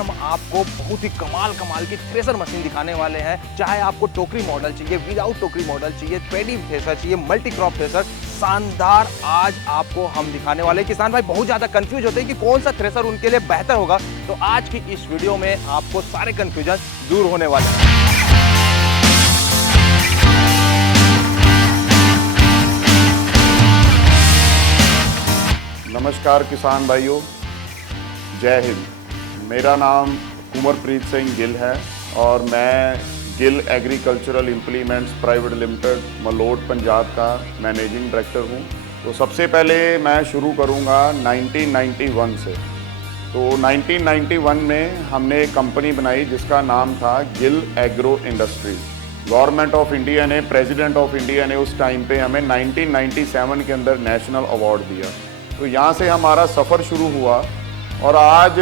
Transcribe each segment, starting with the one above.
हम आपको बहुत ही कमाल की थ्रेसर मशीन दिखाने वाले हैं। चाहे आपको टोकरी मॉडल चाहिए, विदाउट टोकरी मॉडल चाहिए, पैडी थ्रेसर चाहिए, मल्टी क्रॉप थ्रेसर, शानदार आज आपको हम दिखाने वाले हैं। किसान भाई बहुत ज्यादा कंफ्यूज होते हैं कि कौन सा थ्रेसर उनके लिए बेहतर होगा, तो आज की इस वीडियो में आपको सारे कंफ्यूजन दूर होने वाले हैं। नमस्कार किसान भाइयों, जय हिंद। मेरा नाम कुंवरप्रीत सिंह गिल है और मैं Gill agricultural implements private limited Malout Punjab का मैनेजिंग डायरेक्टर हूँ। तो सबसे पहले मैं शुरू करूँगा 1991 से। तो 1991 में हमने एक कंपनी बनाई जिसका नाम था Gill agro industries. Government of India ने, प्रेसिडेंट ऑफ इंडिया ने उस टाइम पे हमें 1997 के अंदर नेशनल अवार्ड दिया। तो यहाँ से हमारा सफ़र शुरू हुआ और आज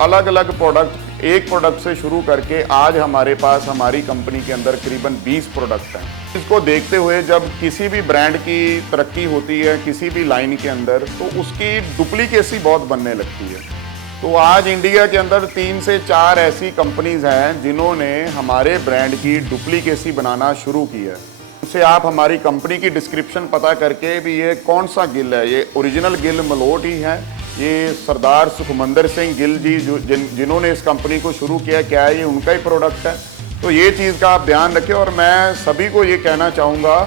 अलग अलग प्रोडक्ट, एक प्रोडक्ट से शुरू करके आज हमारे पास हमारी कंपनी के अंदर करीबन 20 प्रोडक्ट हैं। इसको देखते हुए जब किसी भी ब्रांड की तरक्की होती है किसी भी लाइन के अंदर, तो उसकी डुप्लीकेसी बहुत बनने लगती है। तो आज इंडिया के अंदर 3 से 4 ऐसी कंपनीज हैं जिन्होंने हमारे ब्रांड की डुप्लीकेसी बनाना शुरू की है। उससे आप हमारी कंपनी की डिस्क्रिप्शन पता करके भी ये कौन सा गिल है, ये ओरिजिनल गिल मलोट ही है, ये सरदार सुखमंदर सिंह गिल जी जिन्होंने इस कंपनी को शुरू किया, क्या है ये उनका ही प्रोडक्ट है। तो ये चीज़ का आप ध्यान रखें। और मैं सभी को ये कहना चाहूँगा,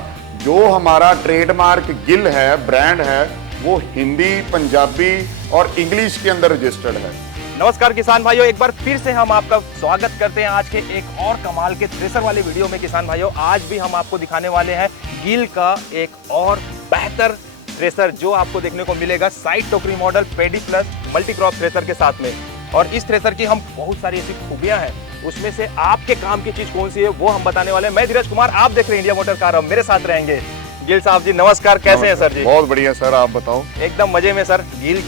जो हमारा ट्रेडमार्क गिल है, ब्रांड है, वो हिंदी, पंजाबी और इंग्लिश के अंदर रजिस्टर्ड है। नमस्कार किसान भाइयों, एक बार फिर से हम आपका स्वागत करते हैं आज के एक और कमाल के थ्रेसर वाले वीडियो में। किसान भाइयों, आज भी हम आपको दिखाने वाले हैं गिल का एक और बेहतर थ्रेसर जो आपको देखने को मिलेगा साइड टोकरी model paddy plus multi crop thresher के साथ में। और इस थ्रेसर की हम बहुत सारी ऐसी खूबियां हैं, उसमें से आपके काम की चीज कौन सी है वो हम बताने वाले हैं। मैं धीरज कुमार, आप देख रहे हैं इंडिया मोटर कार, अब मेरे साथ रहेंगे गिल साहब जी। नमस्कार, कैसे हैं सर जी? बहुत बढ़िया सर, आप बताओ। एकदम मजे में सर। गिल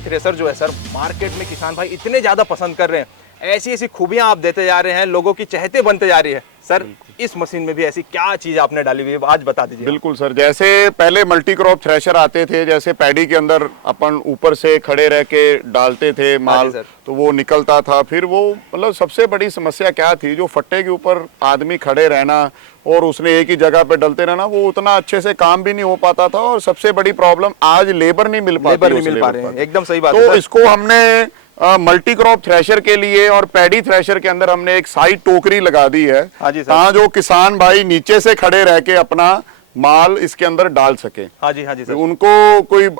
थ्रेसर जो है सर, मार्केट में किसान भाई इतने ज्यादा पसंद कर रहे हैं, ऐसी ऐसी खूबियां आप देते जा रहे हैं, लोगों की चहेते बनते जा रही है। सर इस मशीन में भी ऐसी क्या चीज आपने डाली हुई है, आज बता दीजिए। बिल्कुल सर, जैसे पहले मल्टी क्रॉप थ्रेशर आते थे, जैसे पैडी के अंदर अपन ऊपर से खड़े रह के डालते थे माल, तो वो निकलता था। फिर वो मतलब सबसे बड़ी समस्या क्या थी, जो फट्टे के ऊपर आदमी खड़े रहना और उसने एक ही जगह पे डलते रहना, वो उतना अच्छे से काम भी नहीं हो पाता था। और सबसे बड़ी प्रॉब्लम आज लेबर नहीं मिल पाती, एकदम सही बात। तो इसको हमने मल्टी क्रॉप थ्रेशर के लिए और पैडी थ्रेशर के अंदर हमने एक साइड टोकरी लगा दी है, ताकि जो किसान भाई नीचे से खड़े रह के अपना माल इसके अंदर डाल सके। हाँ जी सर। उनको कोई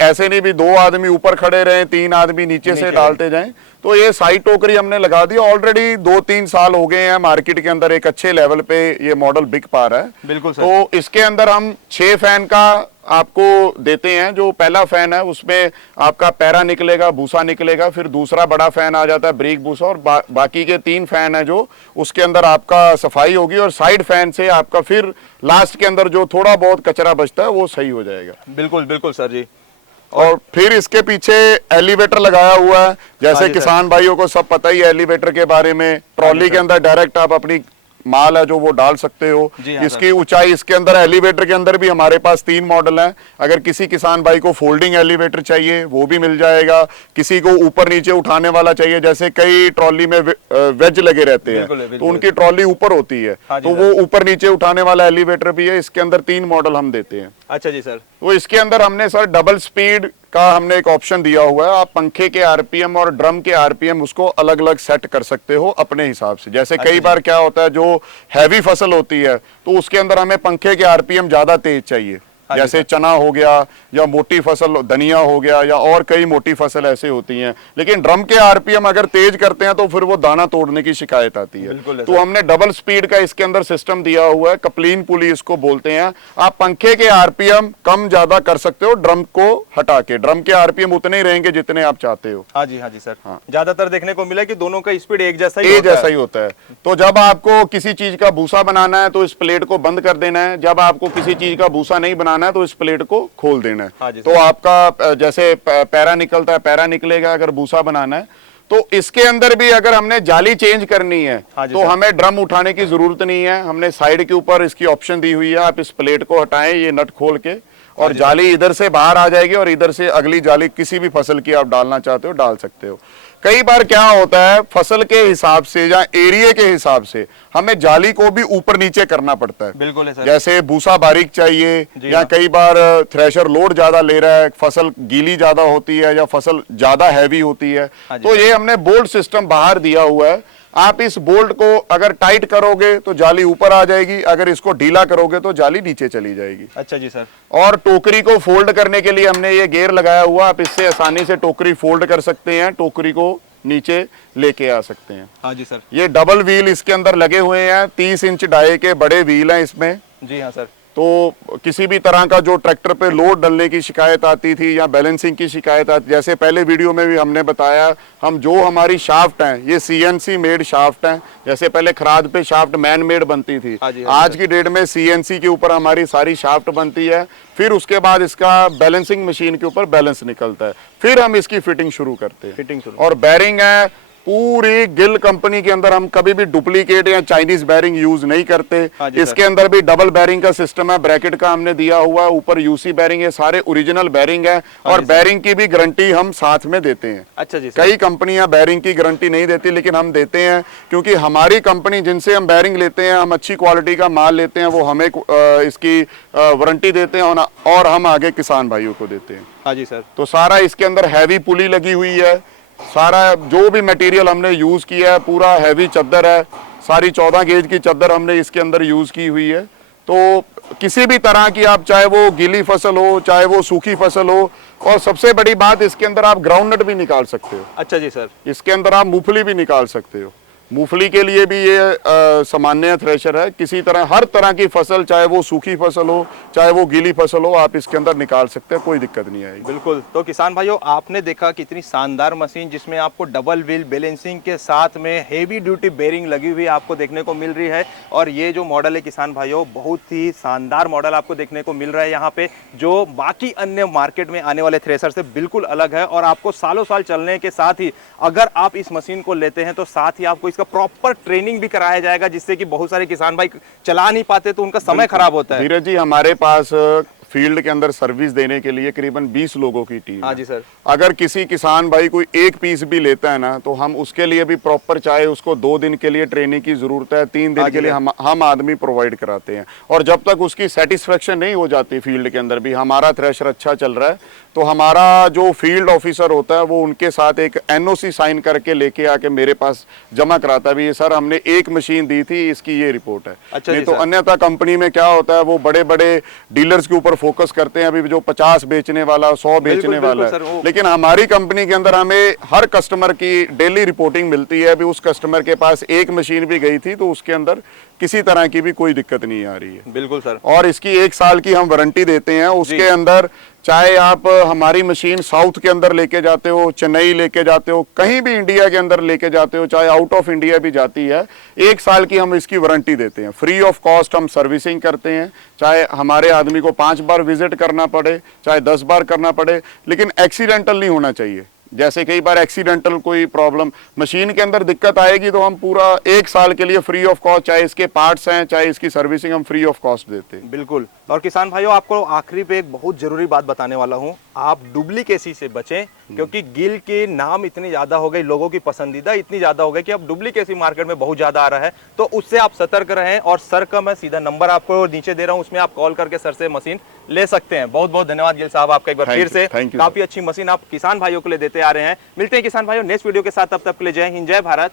ऐसे नहीं भी 2 आदमी ऊपर खड़े रहे, 3 आदमी नीचे से डालते जाएं। तो ये साइड टोकरी हमने लगा दी। ऑलरेडी 2-3 साल हो गए हैं, मार्केट के अंदर एक अच्छे लेवल पे ये मॉडल बिक पा रहा है। बिल्कुल सर। तो इसके अंदर हम 6 फैन का आपको देते हैं। जो पहला फैन है उसमें आपका पैरा निकलेगा, भूसा निकलेगा, फिर दूसरा बड़ा फैन आ जाता है ब्रीक भूसा, और बाकी के 3 फैन है जो उसके अंदर आपका सफाई होगी, और साइड फैन से आपका फिर लास्ट के अंदर जो थोड़ा बहुत कचरा बचता है वो सही हो जाएगा। बिल्कुल बिल्कुल सर जी। और फिर इसके पीछे एलिवेटर लगाया हुआ है। जैसे किसान भाइयों को सब पता ही है एलिवेटर के बारे में। ट्रॉली के अंदर डायरेक्ट आप अपनी माल है जो वो डाल सकते हो। इसकी ऊंचाई, इसके अंदर एलिवेटर के अंदर भी हमारे पास 3 मॉडल हैं। अगर किसी किसान भाई को फोल्डिंग एलिवेटर चाहिए वो भी मिल जाएगा, किसी को ऊपर नीचे उठाने वाला चाहिए, जैसे कई ट्रॉली में वेज लगे रहते हैं तो उनकी ट्रॉली ऊपर होती है, तो वो ऊपर नीचे उठाने वाला एलिवेटर भी है। इसके अंदर 3 मॉडल हम देते हैं। अच्छा जी सर। तो इसके अंदर हमने सर डबल स्पीड का हमने एक ऑप्शन दिया हुआ है। आप पंखे के आरपीएम और ड्रम के आरपीएम उसको अलग अलग सेट कर सकते हो अपने हिसाब से। जैसे कई बार क्या होता है, जो हैवी फसल होती है तो उसके अंदर हमें पंखे के आरपीएम ज्यादा तेज चाहिए, जैसे चना हो गया या मोटी फसल धनिया हो गया या और कई मोटी फसल ऐसे होती हैं। लेकिन ड्रम के आरपीएम अगर तेज करते हैं तो फिर वो दाना तोड़ने की शिकायत आती है। तो हमने डबल स्पीड का इसके अंदर सिस्टम दिया हुआ है, कपलीन पुली इसको बोलते हैं। आप पंखे के आरपीएम कम ज्यादा कर सकते हो ड्रम को हटा के। ड्रम के आरपीएम उतने ही रहेंगे जितने आप चाहते हो। हाँ जी सर। ज्यादातर देखने को मिला कि दोनों का स्पीड एक जैसा ही होता है। तो जब आपको किसी चीज का भूसा बनाना है तो इस प्लेट को बंद कर देना है, जब आपको किसी चीज का भूसा नहीं बनाना है तो इस प्लेट को खोल देना है। तो आपका जैसे पैरा निकलता है, पैरा निकलेगा। अगर भूसा बनाना है तो इसके अंदर भी अगर हमने जाली चेंज करनी है तो हमें ड्रम उठाने की जरूरत नहीं है। हमने साइड के ऊपर इसकी ऑप्शन दी हुई है, आप इस प्लेट को हटाएं, ये नट खोल के, और जाली इधर से बाहर आ जाएगी और इधर से अगली जाली किसी भी फसल की आप डालना चाहते हो डाल सकते हो। कई बार क्या होता है, फसल के हिसाब से या एरिया के हिसाब से हमें जाली को भी ऊपर नीचे करना पड़ता है। बिल्कुल है सर। जैसे भूसा बारीक चाहिए जी या हाँ। कई बार थ्रेशर लोड ज्यादा ले रहा है, फसल गीली ज्यादा होती है या फसल ज्यादा हैवी होती है, हाँ जी। तो ये हमने बोल्ट सिस्टम बाहर दिया हुआ है। आप इस बोल्ट को अगर टाइट करोगे तो जाली ऊपर आ जाएगी, अगर इसको ढीला करोगे तो जाली नीचे चली जाएगी। अच्छा जी सर। और टोकरी को फोल्ड करने के लिए हमने ये गेयर लगाया हुआ, आप इससे आसानी से टोकरी फोल्ड कर सकते हैं, टोकरी को नीचे लेके आ सकते हैं। हाँ जी सर। ये डबल व्हील इसके अंदर लगे हुए हैं, 30 इंच डाई के बड़े व्हील हैं इसमें। जी हाँ सर। तो किसी भी तरह का जो ट्रैक्टर पे लोड डलने की शिकायत आती थी या बैलेंसिंग की शिकायत आती, जैसे पहले वीडियो में भी हमने बताया, हम जो हमारी शाफ्ट हैं ये CNC मेड शाफ्ट हैं। जैसे पहले खराद पे शाफ्ट मैन मेड बनती थी, हाँ जी, आज की डेट में CNC के ऊपर हमारी सारी शाफ्ट बनती है। फिर उसके बाद इसका बैलेंसिंग मशीन के ऊपर बैलेंस निकलता है, फिर हम इसकी फिटिंग शुरू करते हैं। फिटिंग शुरू। और बैरिंग है पूरी गिल कंपनी के अंदर, हम कभी भी डुप्लीकेट या चाइनीज बैरिंग यूज नहीं करते। हाँ जी इसके अंदर भी डबल बैरिंग का सिस्टम है, ब्रैकेट का हमने दिया हुआ है, ऊपर UC बैरिंग है, सारे ओरिजिनल बैरिंग है। और जी बैरिंग की भी गारंटी हम साथ में देते हैं। अच्छा जी सर। कई कंपनियां बैरिंग की गारंटी नहीं देती, लेकिन हम देते हैं, क्योंकि हमारी कंपनी जिनसे हम बैरिंग लेते हैं, हम अच्छी क्वालिटी का माल लेते हैं, वो हमें इसकी वारंटी देते हैं और हम आगे किसान भाइयों को देते हैं। हाँ जी सर। तो सारा इसके अंदर हैवी पुली लगी हुई है, सारा जो भी मटेरियल हमने यूज किया है पूरा हैवी चद्दर है, सारी 14 गेज की चद्दर हमने इसके अंदर यूज की हुई है। तो किसी भी तरह की आप, चाहे वो गीली फसल हो चाहे वो सूखी फसल हो, और सबसे बड़ी बात इसके अंदर आप ग्राउंडनट भी निकाल सकते हो। अच्छा जी सर। इसके अंदर आप मूंगफली भी निकाल सकते हो। मूंगफली के लिए भी ये सामान्य थ्रेशर है। किसी तरह हर तरह की फसल, चाहे वो सूखी फसल हो चाहे वो गीली फसल हो, आप इसके अंदर निकाल सकते हैं, कोई दिक्कत नहीं आएगी। बिल्कुल। तो किसान भाइयों, आपने देखा कितनी शानदार मशीन, जिसमें आपको डबल व्हील बैलेंसिंग के साथ में हेवी ड्यूटी बेरिंग लगी हुई आपको देखने को मिल रही है। और ये जो मॉडल है किसान भाइयों, बहुत ही शानदार मॉडल आपको देखने को मिल रहा है यहाँ पे, जो बाकी अन्य मार्केट में आने वाले थ्रेशर से बिल्कुल अलग है। और आपको सालों साल चलने के साथ ही अगर आप इस मशीन को लेते हैं तो साथ ही आपको प्रॉपर ट्रेनिंग भी कराया जाएगा, जिससे कि बहुत सारे किसान भाई चला नहीं पाते तो उनका समय खराब होता है। धीरज जी, हमारे पास फील्ड के अंदर सर्विस देने के लिए करीबन 20 लोगों की टीम हाँ है। जी सर। अगर किसी किसान भाई कोई एक पीस भी लेता है ना, तो हम उसके लिए भी प्रॉपर, चाहे उसको 2 दिन के लिए ट्रेनिंग की जरूरत है, 3 दिन के लिए हम आदमी प्रोवाइड कराते हैं। और जब तक उसकी सेटिस्फेक्शन नहीं हो जाती फील्ड के अंदर भी हमारा थ्रेशर अच्छा चल रहा है, तो हमारा जो फील्ड ऑफिसर होता है वो उनके साथ एक NOC साइन करके लेके आके मेरे पास जमा कराता भी है, सर हमने एक मशीन दी थी, इसकी ये रिपोर्ट है। अच्छा नहीं तो सर। अन्यथा कंपनी में क्या होता है, वो बड़े बड़े डीलर्स के ऊपर फोकस करते हैं, अभी जो 50 बेचने वाला 100 बेचने वाला सर, है। लेकिन हमारी कंपनी के अंदर हमें हर कस्टमर की डेली रिपोर्टिंग मिलती है। अभी उस कस्टमर के पास एक मशीन भी गई थी तो उसके अंदर किसी तरह की भी कोई दिक्कत नहीं आ रही है। बिल्कुल सर। और इसकी 1 साल की हम वारंटी देते हैं। उसके अंदर चाहे आप हमारी मशीन साउथ के अंदर लेके जाते हो, चेन्नई लेके जाते हो, कहीं भी इंडिया के अंदर लेके जाते हो, चाहे आउट ऑफ इंडिया भी जाती है, 1 साल की हम इसकी वारंटी देते हैं। फ्री ऑफ कॉस्ट हम सर्विसिंग करते हैं, चाहे हमारे आदमी को 5 बार विजिट करना पड़े चाहे 10 बार करना पड़े, लेकिन एक्सीडेंटल नहीं होना चाहिए। जैसे कई बार एक्सीडेंटल कोई प्रॉब्लम मशीन के अंदर दिक्कत आएगी तो हम पूरा 1 साल के लिए फ्री ऑफ कॉस्ट, चाहे इसके पार्ट्स हैं चाहे इसकी सर्विसिंग, हम फ्री ऑफ कॉस्ट देते हैं। बिल्कुल। और किसान भाइयों, आपको आखिरी पे एक बहुत जरूरी बात बताने वाला हूं, आप डुप्लीकेसी से बचें, क्योंकि गिल के नाम इतने ज्यादा हो गए, लोगों की पसंदीदा इतनी ज्यादा हो गई कि अब डुप्लीकेसी मार्केट में बहुत ज्यादा आ रहा है। तो उससे आप सतर्क रहें। और सर का मैं सीधा नंबर आपको नीचे दे रहा हूं, उसमें आप कॉल करके सर से मशीन ले सकते हैं। बहुत बहुत धन्यवाद गिल साहब आपका एक बार फिर से। काफी अच्छी मशीन आप किसान भाइयों के लिए देते आ रहे हैं। मिलते हैं किसान भाइयों नेक्स्ट वीडियो के साथ, तब तक के लिए जय हिंद, जय भारत,